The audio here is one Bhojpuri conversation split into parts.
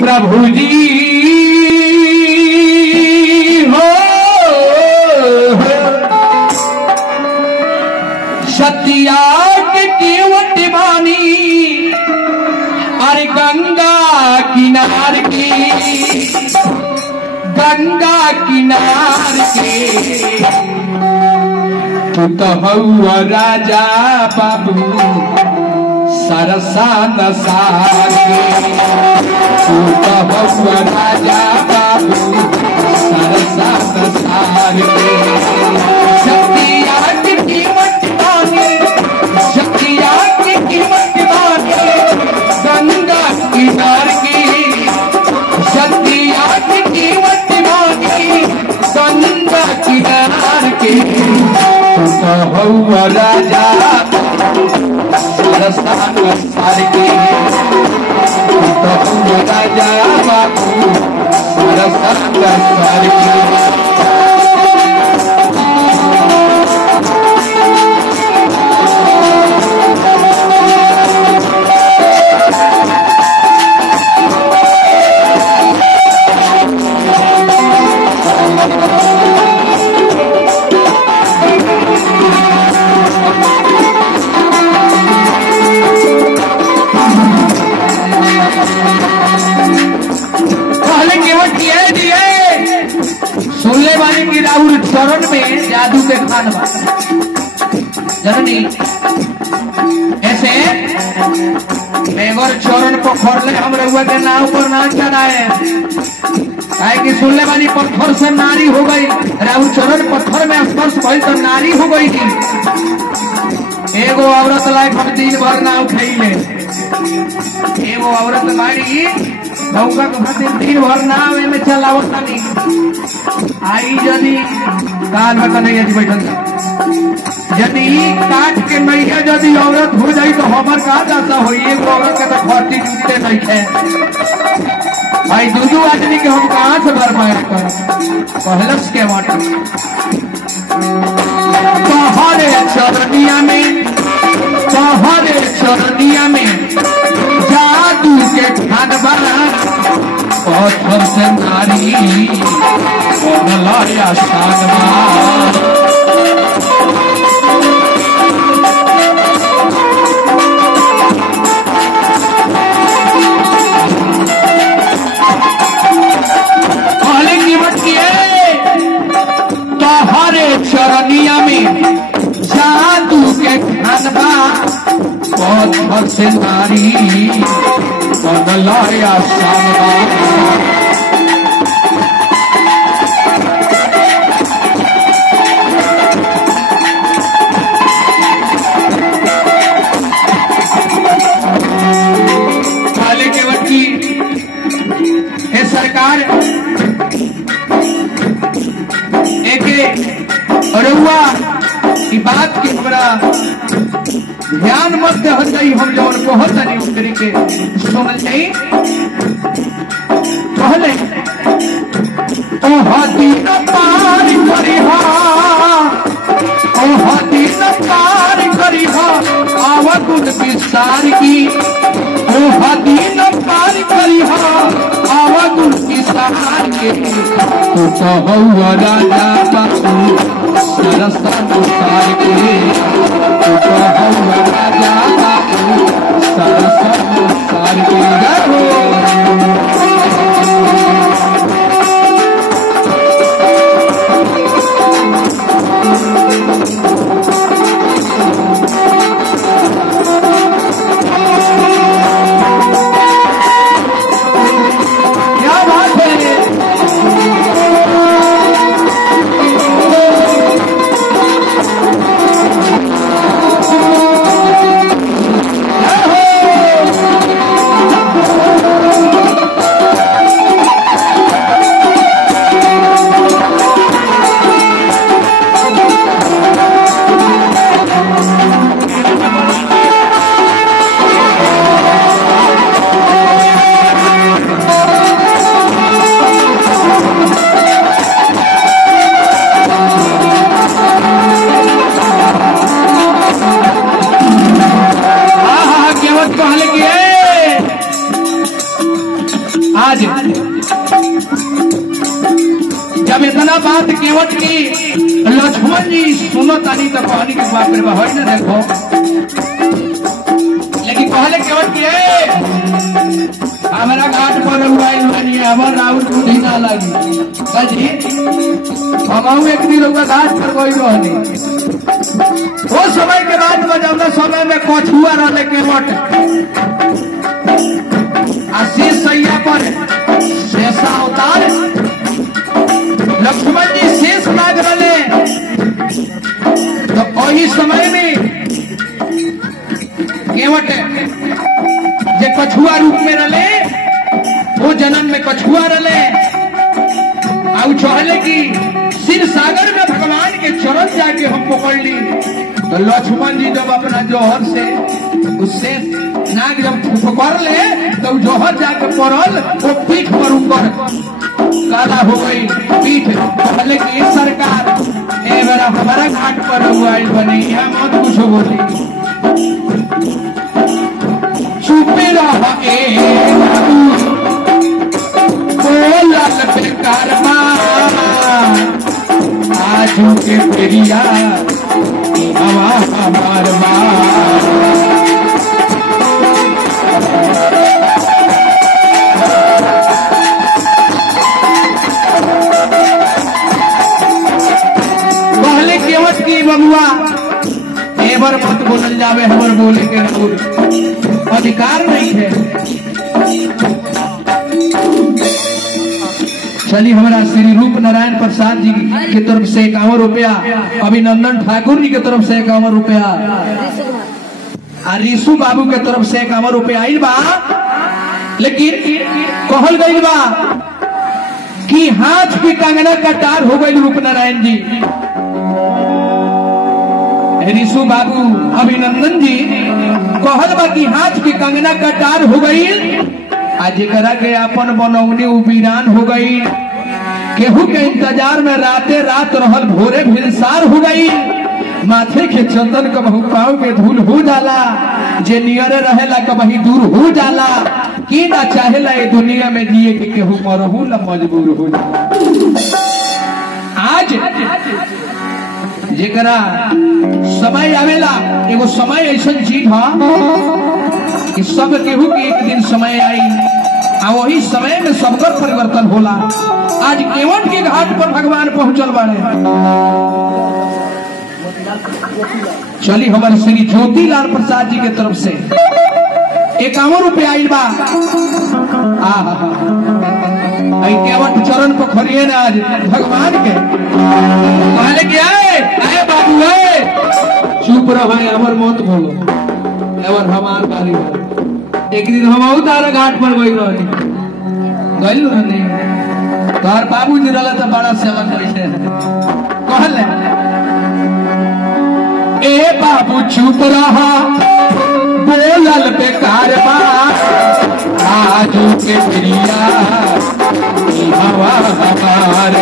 प्रभु जी हो सतिया के केवट बानी अरे गंगा किनार की गंगा किनार के तू तो हौआ राजा बाबू सरसा नसार के तू तो हौआ राजा बाबू सरसा नसार के सतिया की कीमत बानी सतिया की कीमत बानी गंगा किनार की सतिया की कीमत बानी गंगा किनार के तू तो हौआ राजा सरसा नसार के तू तो हौआ राजा बाबू सरसा नसार के सुनले वाली की राउर चरण में जादू के खान जननी ऐसे मेघर चरण को खोरले हम रहुआ के नाव पर ना चढ़ाए काहे कि सुनले वाली पत्थर से नारी हो गई राउर चरण पत्थर में स्पर्श भइल तो नारी हो गई थी एगो औरत लायक हम दिन भर नाव खेले एगो औरत बाड़ी नौका के खातिर दिन भर नाव में चलावत नहीं आई जदि काल में कन्हैया जी बैठल यदि काट के मैया यदि औरत हो जाई तो हमर का दशा हो एगो औरत के तो खर्ची जुटते नहीं है भाई दू आदमी के हम कहाँ से भरमाया कर पहलस के माटा तोहरे चरनिया में जादू के खानवा पत्थर से नारी बनलाया शानवा पहले कीमत किए तोहरे चरनिया में जादू के खानवा पत्थर से नारी बनलाया शानवा सरकार एक रउआ की बात की हमरा ध्यान मत दे जाई हम जवन बहुत नहीं उतरी के सुन जाई पहले ओ हाथी न पार करिहा ओ हाथी न पार करिहा आवगुण विस्तार की ओ हाथी न पार करिहा आवगुण विस्तार के तू तो हौआ राजा बाबू सरसा नसार के तू तो हौआ राजा बाबू सरसा नसार के आज जब इतना बात केवट की लक्ष्मण जी सुनो तानी तो कहनी के बाप रे बहन न देखो, लेकिन कहले केवट की हमारा घाट पर बनी हमार राउत बुद्धि ना लगी जी हम एक दिन घाट पर गई रहनी। वो समय के बाद में जब समय में कछुआ रहे केवट आशीष सैया पर शेषा अवतार लक्ष्मण जी शेष नाग रहे, तो वही समय में केवट जे कछुआ रूप में रहे वो जन्म में कछुआ रहे आउ चहले की सिर सागर में भगवान के चरण जाके हम पकड़ ली। तो लक्ष्मण जी जब अपना जोहर से उससे नाग जब पकड़ ले तो जोहर जाके पड़ल वो पीठ पर ऊपर काला हो गई पीठ। पहले की सरकार ए मेरा हमारा घाट पर आई बनी है मत कुछ बोली चुपे रहा बोलल बेकार आजू के पेरिया हवा हमार पहले केवट की बबुआ एबर मत बोलल जावे हमर बोले के अधिकार नहीं है। चलिए हमारा श्री रूप नारायण प्रसाद जी की तरफ से 51 रुपया, अभिनंदन ठाकुर जी की तरफ से 51 रुपया, रिशु बाबू के तरफ से 51 रुपया आई बा। लेकिन कहल गई बा कि हाथ की कंगना कटार हो गई रूप नारायण जी। रिशु बाबू अभिनंदन जी कहल बा कि हाथ की कंगना कटार हो गई, आज करा के अपन बनौनी वीरान हो गई। केहू के इंतजार में राते रात रहल भोरे भिलसार हो गई। माथे के चंदन कबहू पाँव के धूल हो जाला, जे नियरे रहेला कबही दूर हो जाला। की ना चाहेला ये दुनिया में जिए कि केहू मरहू न मजबूर हो जाला। आज जेकरा समय आवेला एगो समय ऐसा चीज है कि सब केहू के एक दिन समय आई आ वही समय में सबकर परिवर्तन होला। आज केवट के घाट पर भगवान पहुंचल बाड़े। चली हमारे श्री ज्योतिलाल प्रसाद जी के तरफ से 51 रुपया आई बा। केवट चरण पर खड़िए ना आज भगवान के कहले कि आए बाबू आए चुप रहो अमर मत बोलो एवर हमार बारी। एक दिन हम तारा घाट पर गई रहनी तोहर बाबू जी रहा तो बड़ा सेवन बैठे कहले ए बाबू चुप रहा बोलल बेकार बा आजू के प्रिया हवा हमार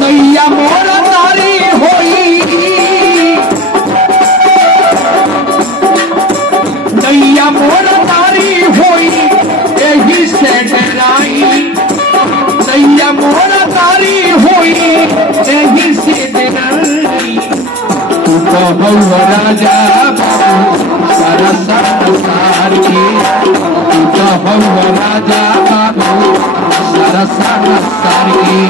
नैया मोर तारी होई नैया मोर तारी होई यही से डराई नैया मोर तारी होई यही से डराई। तू कहो राजा बाबू सारा संसार की तू कहो राजा बाबू सारा संसार की।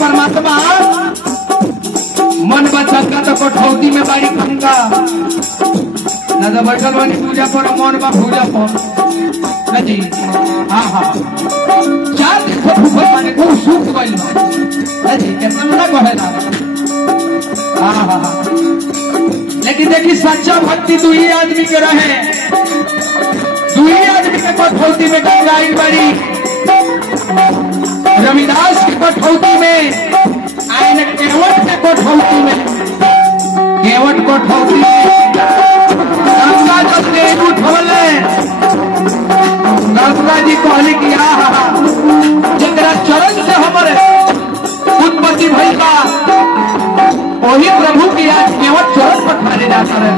परमात्मा मन बचत तो कठौती में बाड़ी कहूंगा न तो बैठल बनी पूजा पर मन बा पूजा पर जी। हाँ हाँ चार है जी कितना बड़ा कहेला। लेकिन देखिए सच्चा भक्ति दू ही आदमी के रहे, दू ही आदमी के कठौती में गंगाई बड़ी, रविदास की कठौती में, आयन केवट के कठौती में, केवट कठौती में गंगा जब नहीं उठोले, गंगा जी कहली कि जरा चरण से हमारे उत्पत्ति भई बा, वही प्रभु की आज केवट चरण पर खाने जाता है।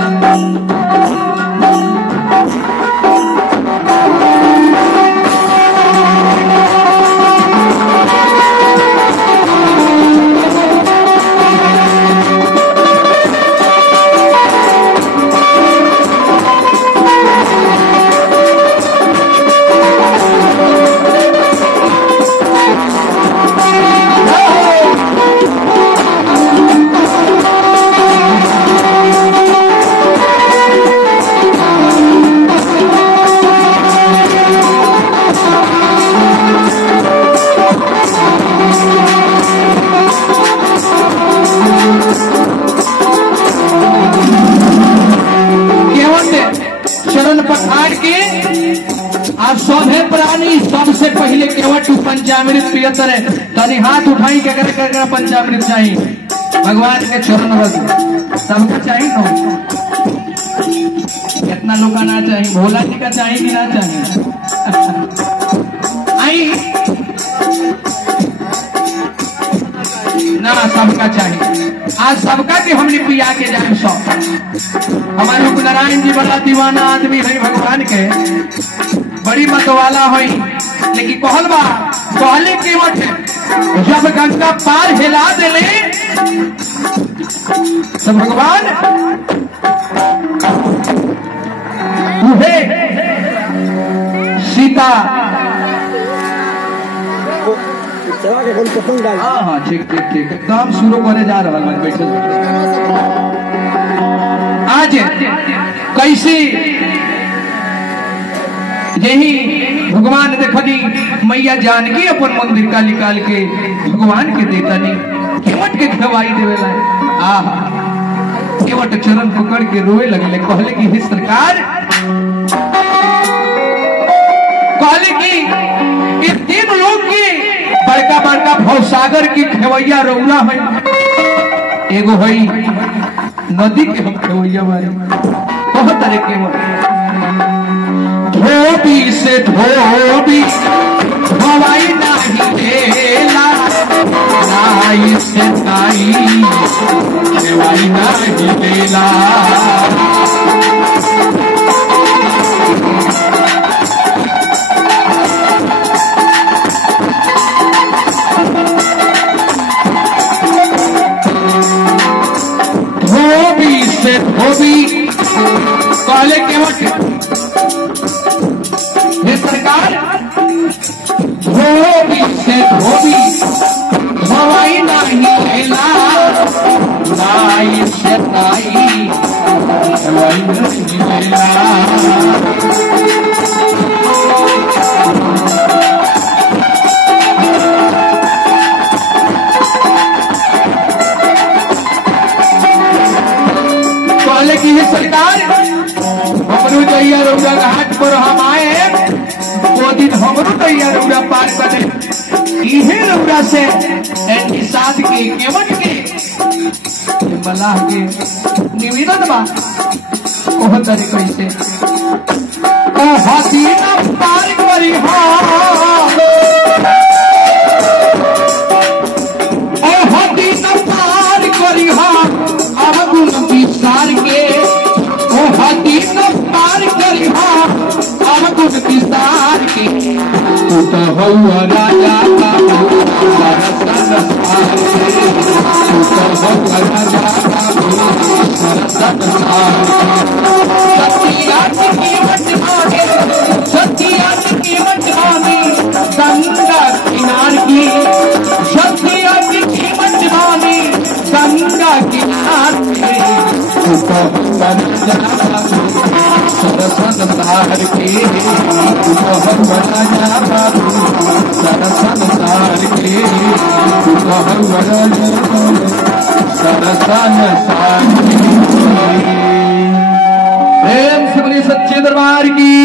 सभे प्राणी सबसे पहले केवट पंचामृत पियतर है, तनी हाथ उठाई के करे पंचामृत चाहिए, भगवान के चरण रख सबका चाहिए ना, कितना लोग का ना चाहिए, भोला जी का चाहिए कि ना चाहिए। आई ना सबका चाहिए, आज सबका के हमने पिया के जाए सब। हमारे उपनारायण जी बड़ा दीवाना आदमी है भगवान के, बड़ी मतवाला हुई, लेकिन कहल बा कहले केवट जब गंगा पार हिला देले तो भगवान उहे सीता, हाँ ठीक ठीक ठीक एकदम शुरू करे जा रहा है बैठे। आज कैसे यही भगवान देखनी मैया जानकी अपन मंदिर का निकाल के भगवान के देता नहीं, केवट के खवाई देवे ला, आहा केवट चरण पकड़ के रोए लगले, कहले कि हे सरकार, कहले कि इस तीन लोग की बड़का बड़का भवसागर की खेवैया रौला है, एगो है नदी के हम खेवैया बारे बहुत तरह के धोबी से धोबी हवाई नहीं देला, नाई से नाई हवाई नहीं देला। धोबी से धोबी कहले केवट सरकार, धोबी से धोबी हवाई नहीं लेला, नाई से नाई हवाई नहीं लेला। कहले कि हे सरकार, हमरो दैया रौदा घाट पर हम आए, वो दिन हमरो दैया रौदा पार करे, इहे रौदा से साध के केवट के मलाह के निवेदन बा, ओह तरी कैसे ओ हसीना पार करी हो, ओ हसीना पार करी हो, अब गुण विसार के, ओ हसीना पार करी हो, अब गुण विसार के, तू तो हुआ राजा का सरसंसार के, तू तो हुआ राजा का सरसंसार के। सतिया की मत माने, सतिया की मत माने, गंगा किनार की, सतिया की मत माने, गंगा किनार की, तू तो हुआ राजा का सरसंसार के, तू तो हुआ राजा का सरसंसार के, प्रेम से बोलिए सच्चे दरबार की।